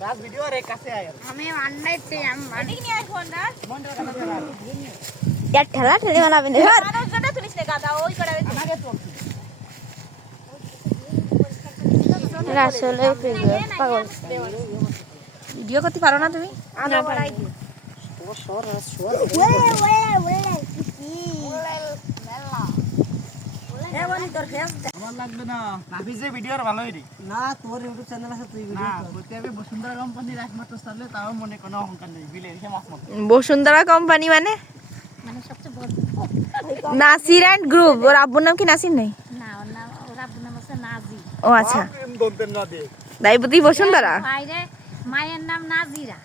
राज video रे कैसे आया हमें अंडे से हम अंडे नहीं आए फोन ना मन रे का यार ठेला ठेली वाला भी नहीं मानो जने तुलिस ने गाता ओई कड़ावे आगे तो আসলে পাগল ভিডিও করতে পারো না তুমি आना बड़ाई वो शोर शोर ए वाली তোর ফেস আমার লাগবে না নাফিজে ভিডিওর ভালোই রে না তোর ইউটিউব চ্যানেল আছে তুই না ভিডিও বলতে আমি বসুন্ধরা কোম্পানির একমাত্র চাললে তাও মনে কোনো অহংকার নেই বিলে রেখে মাছ মারতে বসুন্ধরা কোম্পানি মানে মানে সবচেয়ে বড় নাসির এন্ড গ্রুপ ওর আব্বুর নাম কি নাসির নাই না ওনা ওরা বুনা মাসে নাজি ও আচ্ছা দন্তের না দে দাইবুতি বসুন্ধরা বাইরে মায়ের নাম নাজিরা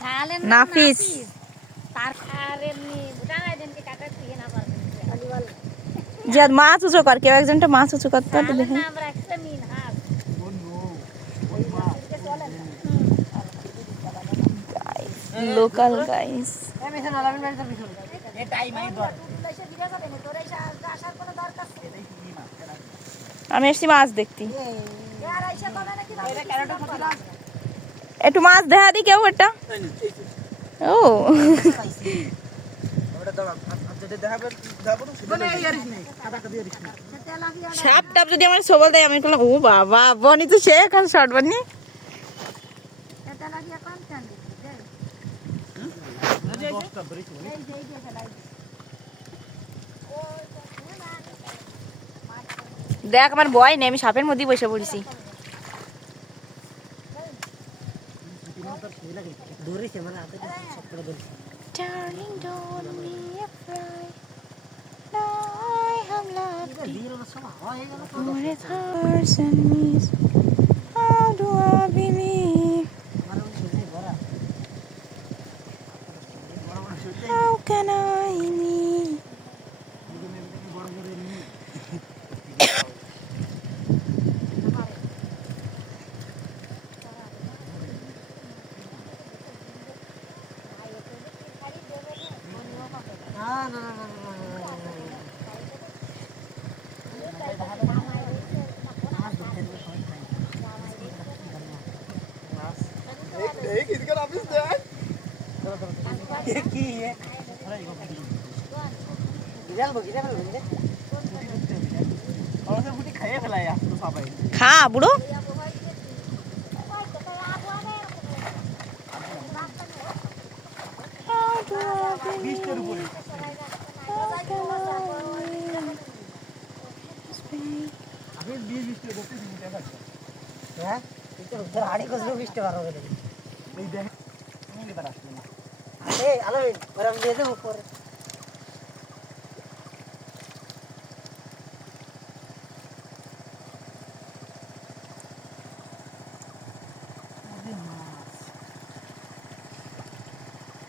সালের নাম নাফিস। তার খারের নি বুঝাই দেন কি কাটা দিয়ে না পারবেন আলিওয়াল যে মাছ উঁচু কর কেউ একজনটা মাছ উঁচু করতে পারবে সালের দেখেন নাম রাখছে মিন হাস ও নো ওই মা লোকাল গাইস এই মিশন আলামিন ভাই তোর মিশন এ টাইম আই দর এসে দিলে যাবে না তোর এই আসার কোনো দরকার নেই আমি এসছি মাছ দেখতে আর আইসা কবে নাকি এটা ক্যারেটে কত দাম একটু মাছ দেখা দি কেউ একটা ও ওটা দাও যেটা দেখাবে দেখাবো তো সেটা এই আরিস নেই কাটা কাটা আরিস নেই সাপ টাপ যদি আমার সবল দেয় আমি বললাম ও বাবা বনি তো সে এখন শর্ট বনি এটা লাগিয়া কোন চান দশটা ধরেছি এই যে ফেলাই দেখ আমার ভয় নেই আমি সাপের মধ্যেই বসে পড়েছি ধরেছে মানে হাতে সব করে ধরেছে Darling, don't be afraid. I have loved দিয়ে না সব হয়ে গেল for it hurts and miss. How do I believe? মানে শুনে বড়া How can I leave? না না না देख इसका ऑफिस देख ये की है गिराल बो गिराल बो और से बुटी खाए फैला यार तो पापा খা বুড়ো बीच के ऊपर अभी 20 के ऊपर से देखा হ্যাঁ এটা উধর হাড়ি কসলো 20 টাকা হবে এই দেখ नहीं बता আসলে না এই আলামিন ওরম দিয়ে দে উপর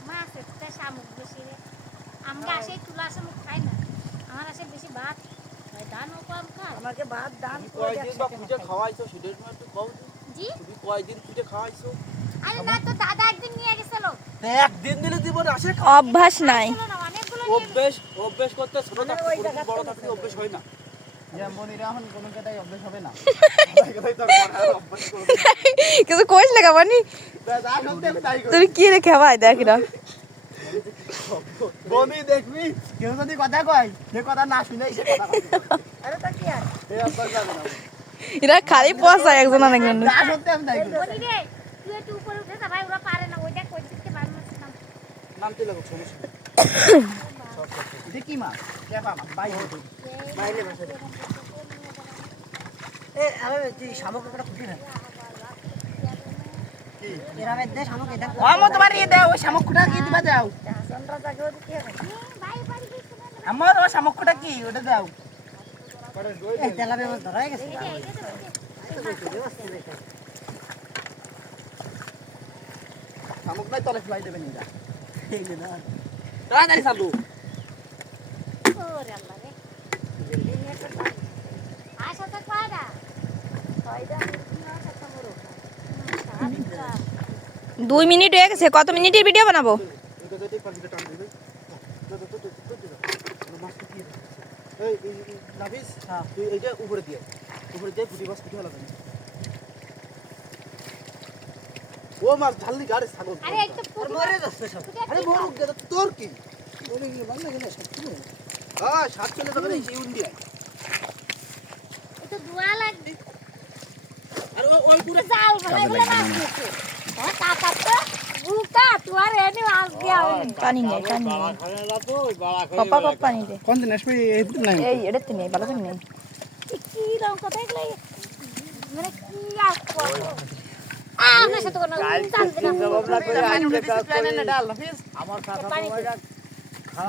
মাছ একটা শামুক বেশি রে আমরা আসে তুলা শামুক খাই না আমার আসে বেশি ভাত খাই ধানও কম খাই আমাকে ভাত দান কয়দিন বা পিঠে খাওয়াইছো সেটার একটু কও জি তুমি কয়দিন পিঠে খাওয়াইছো আরে না তো দাদা একদিন নিয়ে গেছিল একদিন দিলে দিব না আসে অভ্যাস নাই ছিল না অনেকগুলো অভ্যেস করতে ছোট থাকতে বড় থাকতে অভ্যেস হয় না যেমন এরা এখন কোনো কথাই অভ্যাস হবে না কথাই তো আর অভ্যেস করবে কিছু কইস লাগা বানি যা শুনতে আমি তাই করি তুই কি রে খাওয়াই দেখ না বমি দেখবি কেউ যদি কথা কয় সে কথা না শুনে সে কথা কয় আরে তা কি আর এই অভ্যাস যাবে না এরা খালি পয়সা একজন আরেকজন যা শুনতে আমি তাই করি বলি রে তুই একটু উপরে উঠে যা ভাই ওরা পারে না ওইটা কই দিতে পারবে না নামতে লাগো সমস্যা নেই। দেখি মা কেবা মা বাই বাইরে বসে এ আলামিন তুই শামুক একটা ফুটি না এরামে দে শামুক এটা ও মো তোমার এই দাও ওই শামুকটা কি দিবা দাও চন্দ্রা জাগে দিতে হবে ভাই বাড়ি গেছে না আমার ওই শামুকটা কি ওটা দাও এই তেলাবে মাছ ধরা হয়ে গেছে শামুক নাই তলে ফেলাই দেবেন এরা এই যে না তাড়াতাড়ি চালু ওরে আল্লাহ রে আশা তো কয়টা কয়টা একটা বড় 2 মিনিট হয়ে গেছে কত মিনিটের ভিডিও বানাবো এটা যদি পানিতে টান দিবে মাছটা কি এই নাফিস হ্যাঁ তুই এইটা উপরে দিয়ে ফুটি বাস ফুটি হলো ও মাছ ঢাললি গাড়ি ছাগল আরে একটু পুরো মরে যাচ্ছে সব। আরে মরুক গেলে তোর কি হ্যাঁ সাত চলে যাবে এই ইন্ডিয়া একটু ধোয়া লাগবে আরে ওই পুরো জাল বলে বলে মাছ দিচ্ছে হ্যাঁ কাকা তো বুকা তোমার এনে মাছ দিয়া হইনি পানি নেই পানি নেই কপা কপ পানি দে কোন দিন আসবে এই নাই এই এটা তো নেই ভালো করে নেই কি রং কথা এগুলো মানে কি আসবো না সে তো কোনো জাল দিনা আমার কাকা পানি বাবারা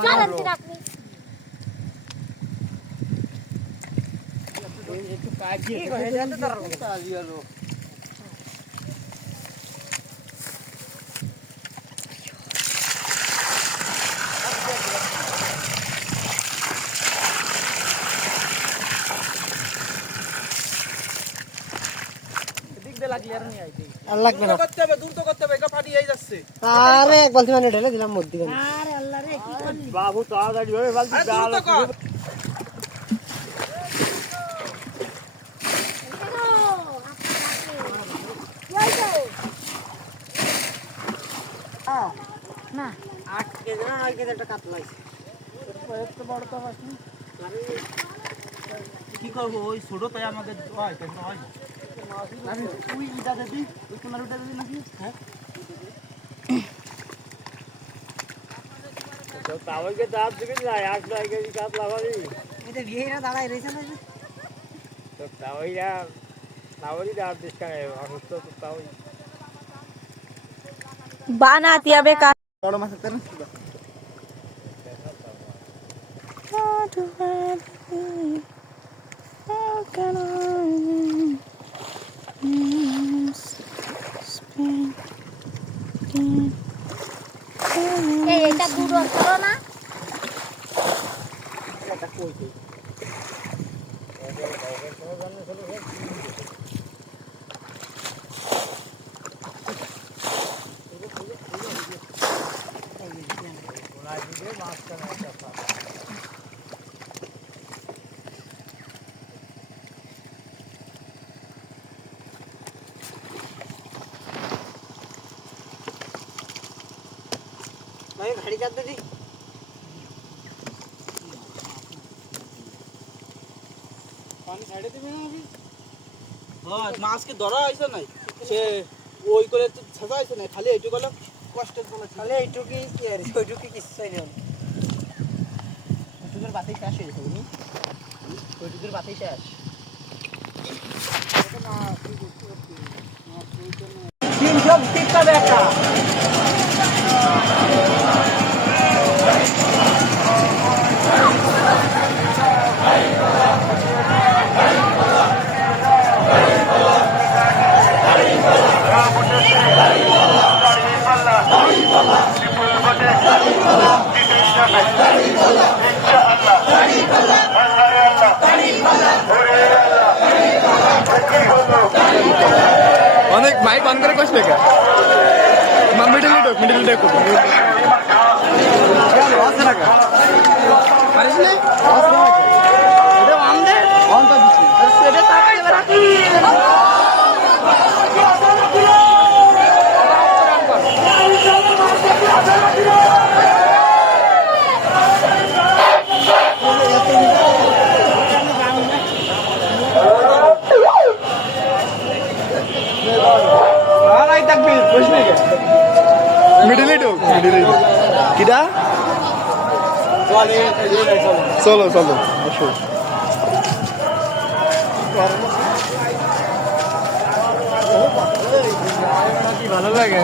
জানেন কি আপনি একটু কাজ দিয়ে কি করে জানতে তার কাজ দিয়ে আর লাগবে না করতে হবে দূর তো করতে হবে এটা ফাটি যাচ্ছে আরে এক বালতি মানে ঢেলে দিলাম মধ্যিখানে আরে আল্লাহ রে কি করলি বাবু তাড়াতাড়ি হয়ে বালতি আরে দূর তো কর না 8 কেজি না 9 কেজি একটা কাতলা আছে এত বড় তো আসনি কি করবো ওই ছোট তাই আমাদের হয় কেন হয় আমি তুই ইটা দিবি ওই কোনার উঠে দিবি নাকি হ্যাঁ তো তাওকে দাঁত দিকে যায় 8 কেজি কাপ লাগাবি এটা বিয়েরা দাঁড়াই রইছে না তো তাওইরা তাওরি দাঁত দিছকানে অসুস্থ তো তাওই বানাতি হবে কা বড় মাছ তেন How do I believe? How can I spend এই এটা দূর অন্তর না এটা কইছে ভাই ঘাড়ি কাট দে পানি ছাড়ে দিবি না আমি হ্যাঁ মাছকে ধরা হইছে নাই সে ওই করে তো ছাজা হইছে না খালি এইটু গেল কষ্টের বলে তাহলে এইটুকুই কি আর ওইটুকুই কিছুই নেই ওইটুকুর বাতি শেষ হয়ে গেছে বুঝলি ওইটুকুর বাতি শেষ তিনশো টিকা দেখা অনেক মাইক অন করে কষ্ট লেখা মিডিল ডেক পারিস না এটা অন দে অন তো দিছি সেটা তাকাই রাখি মিডিলে ঢোক কিডা চলো চলো আসো ভালো লাগে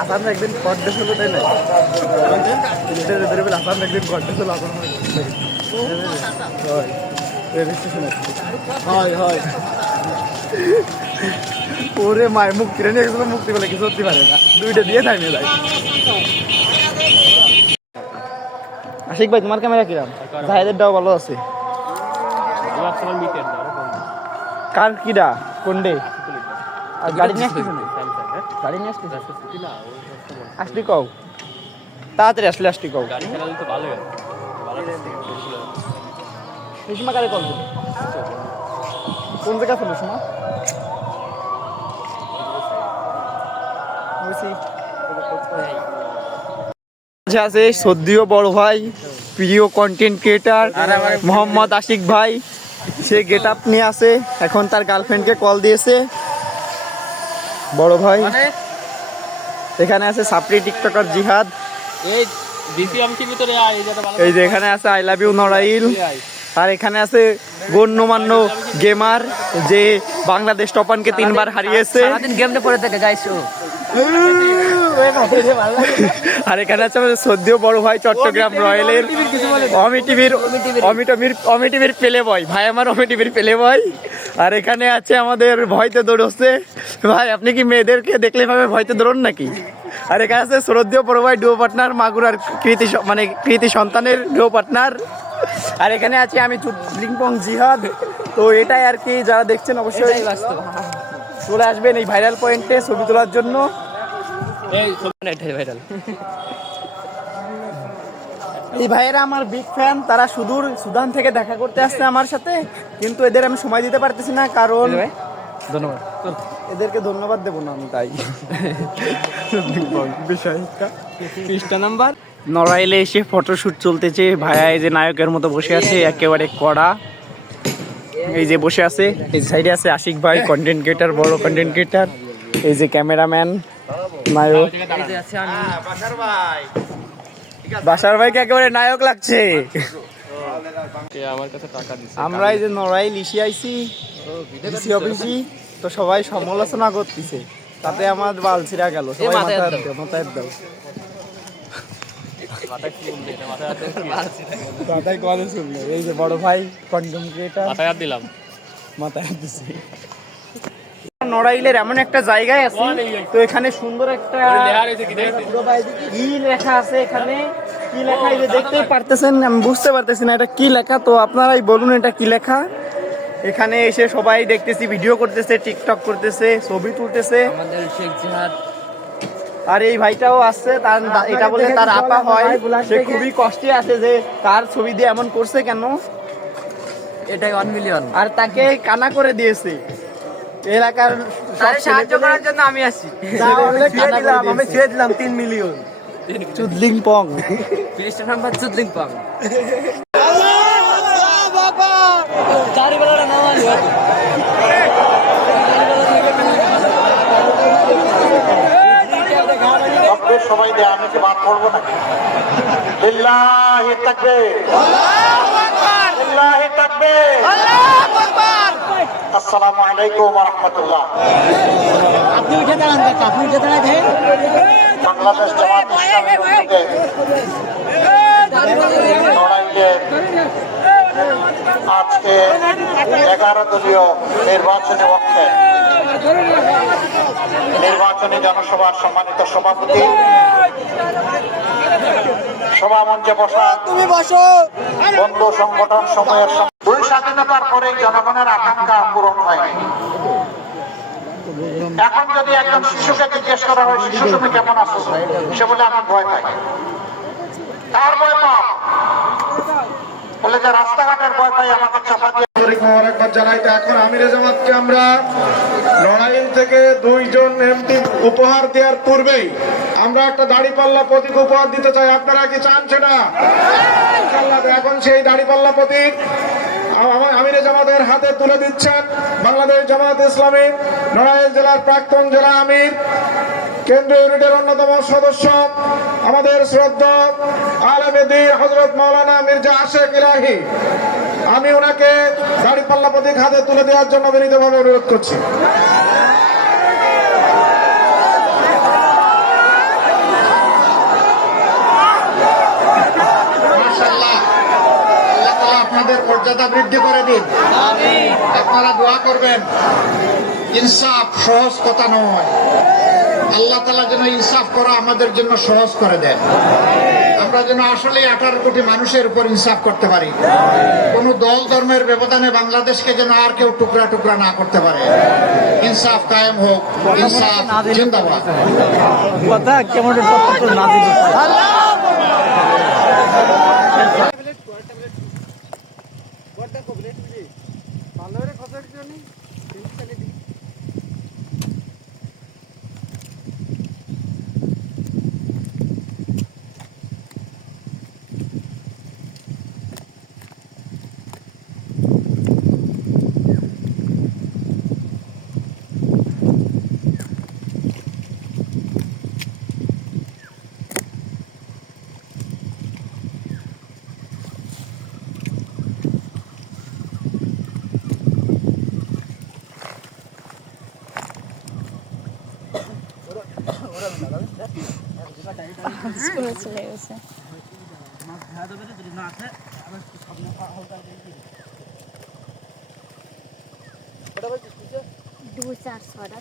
আসাম একদিন কন্টে ছিল তাই না আসাম একদিন কন্টে ছিল হয় হয় ওরে মায় মুক্তি রে নিয়ে মুক্তি বলে কিছু সত্যি পারে না দুইটা দিয়ে থাকবে যায় আশিক ভাই তোমার ক্যামেরা কিরাম জাহেদেরটাও ভালো আছে কার কিডা কোনডে আর গাড়ি নিয়ে আসতেছ গাড়ি নিয়ে আসতেছ আসলি কও তাড়াতাড়ি আসলে আসলি কও গাড়ি চালালে তো ভালোই সুষমা কারে কল দিল? কোন জায়গা ছিল সুষমা? আছে সদ্যীয় বড় ভাই, প্রিয় কন্টেন্ট ক্রিয়েটার মোহাম্মদ আশিক ভাই। সে গেট আপ নিয়ে আসে, এখন তার গার্লফ্রেন্ডকে কল দিয়েছে বড় ভাই। এখানে আছে সাপ্রি টিকটকার জিহাদ, এই যে এখানে আছে আই লাভ ইউ নড়াইল, আর এখানে আছে গণ্যমান্য গেমার যে বাংলাদেশ টপানকে 3 বার হারিয়েছে। গেমটা পরে থেকে যাইছো। আর এখানে আছে আমাদের সদ্যীয় বড় ভাই চট্টগ্রাম রয়্যালের অমি টিভির পেলে বয় ভাই, আমার অমি টিভির পেলে বয়। আর এখানে আছে আমাদের ভয়তে দৌড়চ্ছে ভাই, আপনি কি মেয়েদেরকে দেখলে ভাবে ভয়তে দৌড়ন নাকি? আর এখানে আছে শ্রদ্ধেয় বড় ভাই ডুও পার্টনার মাগুরার কৃতি সন্তানের ডুও পার্টনার। আর এখানে আছে আমি লিংপং জিহাদ। তো এটাই আর কি, যারা দেখছেন অবশ্যই চলে আসবেন এই ভাইরাল পয়েন্টে ছবি তোলার জন্য। এই ভাইয়েরা আমার বিগ ফ্যান, তারা সুদূর সুদান থেকে দেখা করতে আসছে আমার সাথে, কিন্তু এদের আমি সময় দিতে পারতেছি না, কারণ ধন্যবাদ এদেরকে ধন্যবাদ দেবো না আমি, তাই পৃষ্ঠা নাম্বার নড়াইলে এসে ফটোশুট চলতেছে। ভাইয়া এই যে নায়কের মতো বসে আছে, একেবারে কড়া এই যে বসে আছে। এই সাইডে আছে আশিক ভাই, কন্টেন্ট ক্রিয়েটার, বড় কন্টেন্ট ক্রিয়েটার। এই যে ক্যামেরাম্যান নায়ক বাসার ভাইকে একেবারে নায়ক লাগছে। আমরা এই যে নড়াইল ইসি আইসি ডিসি অফিসি, তো সবাই সমালোচনা করতেছে, তাতে আমার বাল ছিঁড়া গেল। সবাই মাথায় দাও মাথায় কথা শুনলো। এই যে বড় ভাই কন্টেন্ট ক্রিয়েটার, মাথায় দিছে। নড়াইলের এমন একটা জায়গায় আছে, তো এখানে সুন্দর একটা কি লেখা আছে, এখানে কি লেখা এই যে দেখতেই পারতেছেন, আমি বুঝতে পারতেছি না এটা কি লেখা, তো আপনারাই বলুন এটা কি লেখা। এখানে এসে সবাই দেখতেছি ভিডিও করতেছে, টিকটক করতেছে, ছবি তুলতেছে। আমাদের শেখ জিহাদ আর এই ভাইটাও আসছে, তার এটা বলে তার আপা হয়, সে খুবই কষ্টে আছে যে তার ছবি দিয়ে এমন করছে কেন, এটাই 1 মিলিয়ন। আর তাকে কানা করে দিয়েছে এলাকার সাহায্য করার জন্য আমি আসি। আমি ছুঁয়ে দিলাম 3 মিলিয়ন। চুদলিং পং, পৃষ্ঠা নাম্বার চুদলিং পাম। সবাই দেয়, আমি কি বাদ পড়বো না? লিল্লাহি তাকবীর, লিল্লাহি তাকবীর, আসসালামু আলাইকুম ওয়া রাহমাতুল্লাহ। আপনি উঠে দাঁড়ান, আপনি উঠে দাঁড়ান। বাংলাদেশ জামাত ইসলামীর উদ্যোগে নড়াইলে আজকে 11 দলীয় নির্বাচনী পক্ষে নির্বাচনী জনসভার সম্মানিত সভাপতি, সভা মঞ্চে বসা বন্ধু সংগঠন সমূহের 2 স্বাধীনতার পরে জনগণের আকাঙ্ক্ষা পূরণ হয়নি। এখন যদি একজন শিশুকে জিজ্ঞেস করা হয়, শিশু তুমি কেমন আছো, সে বলে আমার ভয় পাই। তার ভয় পাও বলে যে রাস্তাঘাটের ভয় পাই, আমাকে চাপা দিয়ে জানাইতে। এখন আমিরে জামাতকে আমরা নড়াইল থেকে 2 জন এমপি উপহার দেওয়ার পূর্বেই আমরা একটা দাড়িপাল্লা প্রতীক উপহার দিতে চাই। আপনারা কি চান সেটা? এখন সেই দাড়িপাল্লা প্রতীক আমিরে জামাতের হাতে তুলে দিচ্ছেন বাংলাদেশ জামাত ইসলামী নড়াইল জেলার প্রাক্তন জেলা আমির, কেন্দ্রীয় ইউনিটের অন্যতম সদস্য, আমাদের শ্রদ্ধা আলেমে দ্বীন হযরত মাওলানা মির্জা আশিক ইলাহি। আমি ওনাকে দাড়িপাল্লা প্রতীক হাতে তুলে দেওয়ার জন্য বিনীতভাবে অনুরোধ করছি। মাশাআল্লাহ, আল্লাহ তাআলা আপনাদের মর্যাদা বৃদ্ধি করে দিন। আপনারা দোয়া করবেন। ইনসাফ সহজ কথা নয়, আল্লাহ তাআলা যেন ইনসাফ করা আমাদের জন্য সহজ করে দেন। আমরা যেন আসলে 18 কোটি মানুষের উপর ইনসাফ করতে পারি। কোন দল ধর্মের ব্যবধানে বাংলাদেশকে যেন আর কেউ টুকরা টুকরা না করতে পারে। ইনসাফ কায়েম হোক, ইনসাফ জিন্দাবাদ। কথা কেমন না দিল স্কুলে চলে গেছে। মাছ ধরা যাবে না যদি না আছে আবার একটু সামনে হালকা দিয়ে ওটা ভাই কিছু 2 4 6টা